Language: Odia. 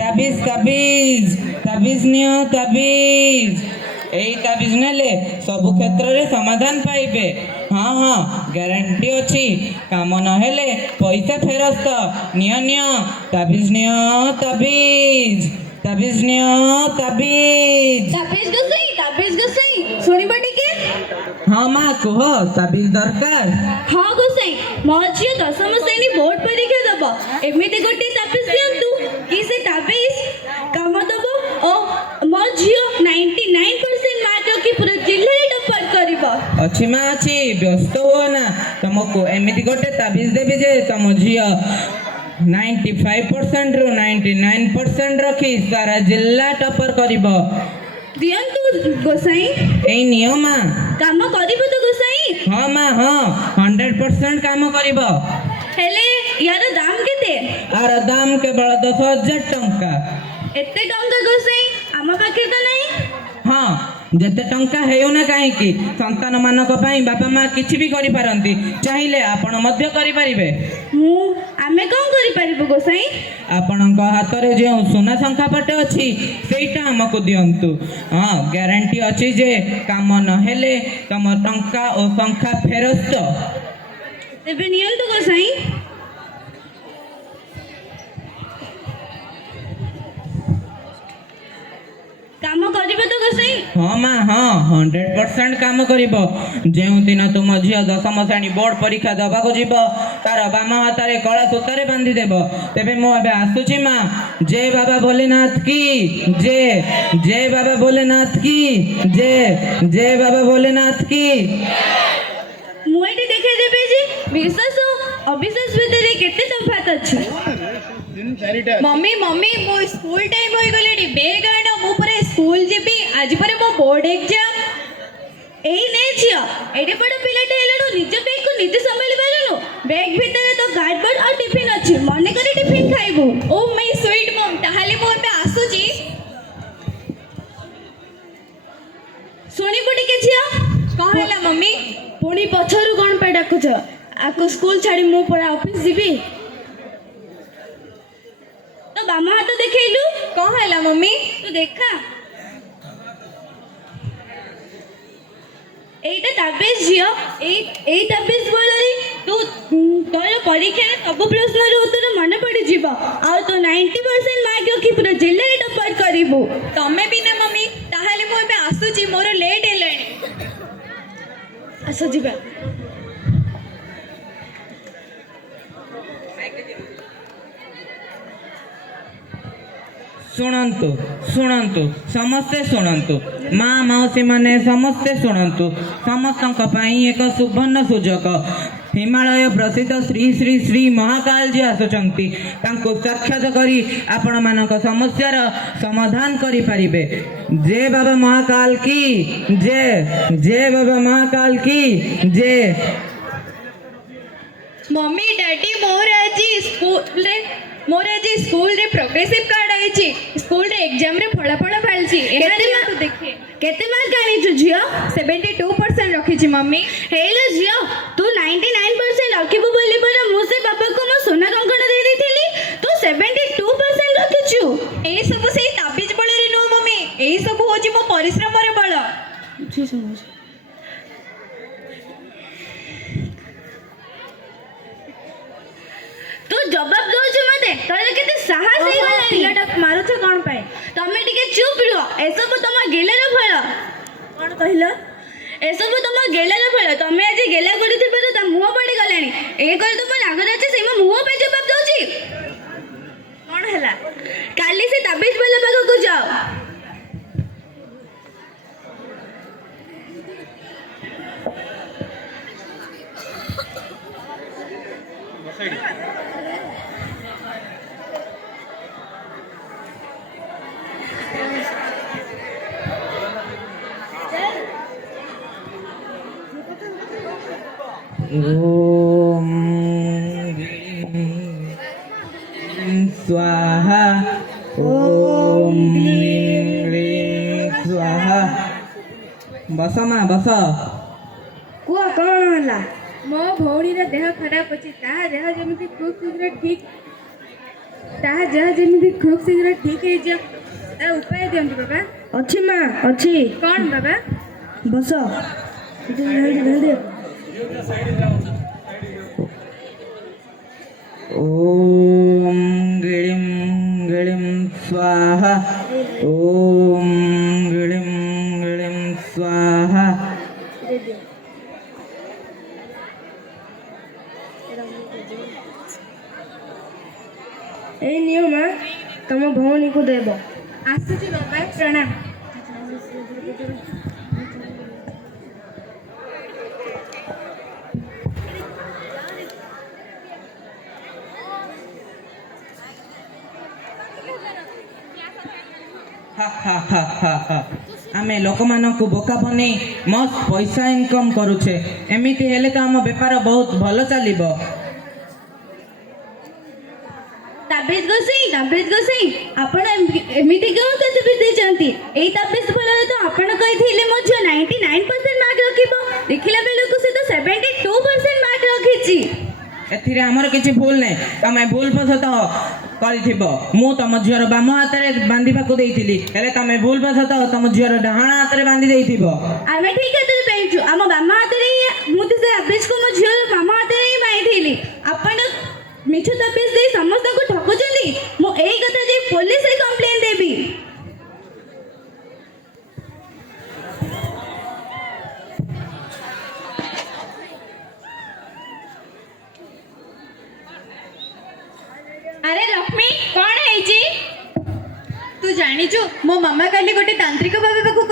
ତାବିଜ ତାବିଜ ତାବିଜ ନିଅ ତାବିଜ। ଏଇ ତାବିଜ ନେଲେ ସବୁ କ୍ଷେତ୍ରରେ ସମାଧାନ ପାଇବେ। ହଁ ହଁ ଗ୍ୟାରେଣ୍ଟି ଅଛି। କାମ ନହେଲେ ପଇସା ଫେରସ୍ତ। ନିଅ ନିଅ ତାବିଜ ନିଅ ତାବିଜ ତାବିଜ ନିଅ ତାବିଜ। ତାବିଜ ଗୋସାଇଁ ଶୁଣିବ ଟିକେ। ହଁ ମା କୁହ ତାବିଜ ଦରକାର? ହଁ ଗୋସାଇଁ, ମୋ ଝିଅ 10ମ ଶ୍ରେଣୀ ବୋର୍ଡ ପରୀକ୍ଷା ଦେବ। ଏମିତି ଗୋଟେ ତାବିଜ ଦିଅନ୍ତୁ କି ସେ ତାବିଜ କାମ ଦେବ ଓ ମୋ ଝିଅ 99% ମାର୍କ ରଖି ପୁରା ଜିଲ୍ଲାରେ ଟପର କରିବ। ଅଛି ମା ଅଛି, ବ୍ୟସ୍ତ ହୁଅ ନା। ତମକୁ ଏମିତି ଗୋଟେ ତାବିଜ ଦେବି ଯେ ତମ ଝିଅ 95% ରୁ 99% ରଖି ସାରା ଜିଲ୍ଲା ଟପର କରିବ। ଦିଅନ୍ତୁ ଗୋସାଇଁ। ଏଇ ନିଅ ମା। କାମ କରିବ ତ ଗୋସାଇଁ? ହଁ ମା ହଁ 100% କାମ କରିବ। ହେଲେ ୟାର ଦାମ କେତେ? ଆର ଦାମ କେବଳ 10,000 ଟଙ୍କା। ଏତେ ଟଙ୍କା ଗୋସାଇଁ? ଆମ ପାଖରେ ତ ନାହିଁ। ହଁ ଯେତେ ଟଙ୍କା ହେଉନା କାହିଁକି, ସନ୍ତାନ ମାନଙ୍କ ପାଇଁ ବାପା ମା କିଛି ବି କରିପାରନ୍ତି। ଚାହିଁଲେ ଆପଣ ମଧ୍ୟ କରିପାରିବେ। ଆମେ କଣ କରିପାରିବୁ ଗୋସାଇଁ? ଆପଣଙ୍କ ହାତରେ ଯେଉଁ ସୁନା ଶଙ୍ଖାପଟ ଅଛି ସେଇଟା ଆମକୁ ଦିଅନ୍ତୁ। ହଁ ଗ୍ୟାରେଣ୍ଟି ଅଛି ଯେ କାମ ନହେଲେ ତମ ଟଙ୍କା ଓ ଶଙ୍ଖା ଫେରସ୍ତ। ତେବେ ନିଅନ୍ତୁ ଗୋସାଇଁ। କାମ କରିବ ତ ଗୋସାଇଁ? ହଁ ମା ହଁ 100% କାମ କରିବ। ଯେଉଁଦିନ ତୁମ ଝିଅ 10ମ ଶ୍ରେଣୀ ବୋର୍ଡ ପରୀକ୍ଷା ଦେବାକୁ ଯିବ ତାର ବାମ ହାତରେ କଳା ସୂତାରେ ବାନ୍ଧି ଦେବ। ତେବେ ମୁଁ ଏବେ ଆସୁଛି ମା। ଜୟ ବାବା ଭୋଲେନାଥ କି ଜୟ ବାବା ଭୋଲେନାଥ କି ଜୟ ବାବା ଭୋଲେନାଥ କି। ମୁଁ ଏଠି ଦେଖେଇଦେବି ଯେ ବିଶ୍ୱାସ ଓ ଅବିଶ୍ୱାସ ଭିତରେ କେତେ ତଫାତ ଅଛି। मम्मी मम्मी मो स्कूल टाइम हो गलेडी बेग आण मु परे स्कूल जेबी आज परे मो बोर्ड एग्जाम। ଏଇ ନେ ଝିଅ, ଏଡ଼େ ବଡ଼ ପିଲାଟେ ହେଲୁଣୁ ନିଜ ବ୍ୟାଗକୁ ନିଜେ ସମ୍ଭାଳି ପାରୁନୁ। ବ୍ୟାଗ ଭିତରେ ତ ଗାର୍ଡବୋର୍ଡ ଆଉ ଟିଫିନ ଅଛି, ମନେ କରି ଟିଫିନ ଖାଇବୁ। ओ माय स्वीट मम ताहाले मो एबे आसुची। ଶୁଣିବୁ ଟିକେ ଝିଅ। कौन हैला मम्मी? ପୁଣି ପଛରୁ କ'ଣ ପାଇଁ ଡାକୁଛ? ଆକୁ ସ୍କୁଲ ଛାଡ଼ି ମୁଁ ପରା ଅଫିସ ଯିବି। ତ ବାମ ହାତ ଦେଖେଇଲୁ। कौन हैला मम्मी? ତୁ ଦେଖା। এইটা তাবিজ ঝিଅ। এই তাবিজ বଳରେ ତୁ ତୋର ପରୀକ୍ଷାରେ ସବୁ ପ୍ରଶ୍ନର ଉତ୍ତର ମନେ ପଡ଼ିଯିବ ଆଉ ତୁ 90% ମାର୍କ ରଖି ପୁରା ଜିଲ୍ଲାରେ ଟପର କରିବୁ। तमे भी ना मम्मी ताहाले मो एबे आसुची मोर लेट हेलाणी। ଆସ ଯିବା। ଶୁଣନ୍ତୁ ଶୁଣନ୍ତୁ ସମସ୍ତେ ଶୁଣନ୍ତୁ, ମା ମାଉସୀ ମାନେ ସମସ୍ତେ ଶୁଣନ୍ତୁ। ସମସ୍ତଙ୍କ ପାଇଁ ଏକ ସୁବର୍ଣ୍ଣ ସୁଯୋଗ। ହିମାଳୟ ପ୍ରସିଦ୍ଧ ଶ୍ରୀ ଶ୍ରୀ ଶ୍ରୀ ମହାକାଳଜୀ ଆସୁଛନ୍ତି। ତାଙ୍କୁ ସାକ୍ଷାତ କରି ଆପଣମାନଙ୍କ ସମସ୍ୟାର ସମାଧାନ କରିପାରିବେ। ଜୟ ବାବା ମହାକାଳ କି ଜୟ ବାବା ମହାକାଳ କି ଜୟ। मम्मी डैडी मोर आज स्कूल रे प्रोग्रेसिव कार्ड आइची। स्कूल रे एग्जाम रे फलाफल बाहरची। केते देखिए କେତେ ମାର୍କ ଆଣିଛୁ ଝିଅ? 72% ରଖିଛି ମମ୍ମି। ହେଇଲୋ ଝିଅ, ତୁ 99% ରଖିବୁ ବୋଲି ପରା ମୁଁ ସେ ବାପାକୁ ମୋ ସୁନା କଙ୍କଣ ଦେଇ ଦେଇଥିଲି। ତୁ 72% ରଖିଛୁ। ଏଇ ସବୁ ସେଇ ତାବିଜ ବଳରେ ନୁହଁ ମମ୍ମି, ଏଇ ସବୁ ହଉଛି ମୋ ପରିଶ୍ରମର ବଳ। ତୁ ଜବାବ ଦଉଛୁ ମତେ? ତୋର କେତେ ସାହସ ହେଇଗଲାଣି? ପିଲାଟାକୁ ମାରୁଛ କ'ଣ ପାଇଁ? ତମେ ଟିକେ ଚୁପ୍ ରୁହ। ଏସବୁ ତମ ଗେଲାର ଫଳ। କ'ଣ କହିଲ? ଏସବୁ ତମ ଗେଲାର ଫଳ। ତମେ ଆଜି ଗେଲା କରିଥିବାରୁ ତା ମୁହଁ ପଡ଼ିଗଲାଣି। ଏ କରି ତମ ରାଗରେ ଅଛି ସେ ମୋ ମୁହଁ ପାଇଁ ଜବାବ ଦଉଛି। କ'ଣ ହେଲା? କାଲି ସେ ତାବିଜ ବାଲା ପାଖକୁ ଯାଅ। ओम स्वाहा ओम स्वाहा। बस माँ बस। କୁହ କ'ଣ ହେଲା? ମୋ ଭଉଣୀର ଦେହ ଖରାପ ଅଛି। ତାହା ଦେହ ଯେମିତି ଖୁବ୍ ଶୀଘ୍ର ଠିକ୍ ତାହା ଯାହା ଯେମିତି ଖୁବ୍ ଶୀଘ୍ର ଠିକ୍ ହେଇଯିବ ତା ଉପାୟ ଦିଅନ୍ତୁ ବାବା। ଅଛି ମା ଅଛି। କ'ଣ ବାବା? ବସ। ओम गिलिम गिलिम स्वाहा ओम गिलिम गिलिम स्वाहा। ଏ ନିଅ ମା ତମ ଭଉଣୀକୁ ଦେବ। ଆସୁଛି ବାବା ପ୍ରଣାମ। आमे लोक मानकु बोका बने मस्त पैसा इनकम करुछे एमिति हेले तो आम बेपार बहुत भल चलिबो। ताबिज गोसाई आपण एमिति क्यों ताबिज ଦେଇଛନ୍ତି? ଏଇ ତାବିଜ ଫଳରେ ତ ଆପଣ କହିଥିଲେ ମୋ ଝିଅ 99% ମାର୍କ ରଖିବ, ଦେଖିଲା ବେଳକୁ ସେ ତ 72% ମାର୍କ ରଖିଛି। एथिरे हमर किछि भूल नै, तमे भूल पसत करिथिब। मु तम झियर बाम हातरे बांधिबा को देइथिली, हेले तमे भूल पसत तम झियर डहाण हातरे बांधि देइथिब। ଆମେ ଠିକ ହାତରେ ପାଇଛୁ। ଆମ ବାମା ହାତରେ ମୁଁ ତ ସେ ତାବିଜକୁ ମୋ ଝିଅର ମାମା ହାତରେ ହିଁ ପାଇଥିଲି। ଆପଣ ମିଛ ତାବିଜ ଦେଇ ସମସ୍ତଙ୍କୁ ଠକୁଛନ୍ତି। ମୁଁ ଏଇ କଥା ଯାଇ ପୋଲିସରେ କମ୍ପ୍ଲେନ ଦେବି। अरे लक्ष्मी कौन है जी? तू जानिचु मो मामा काली गोटे तांत्रिक बाबा पाखक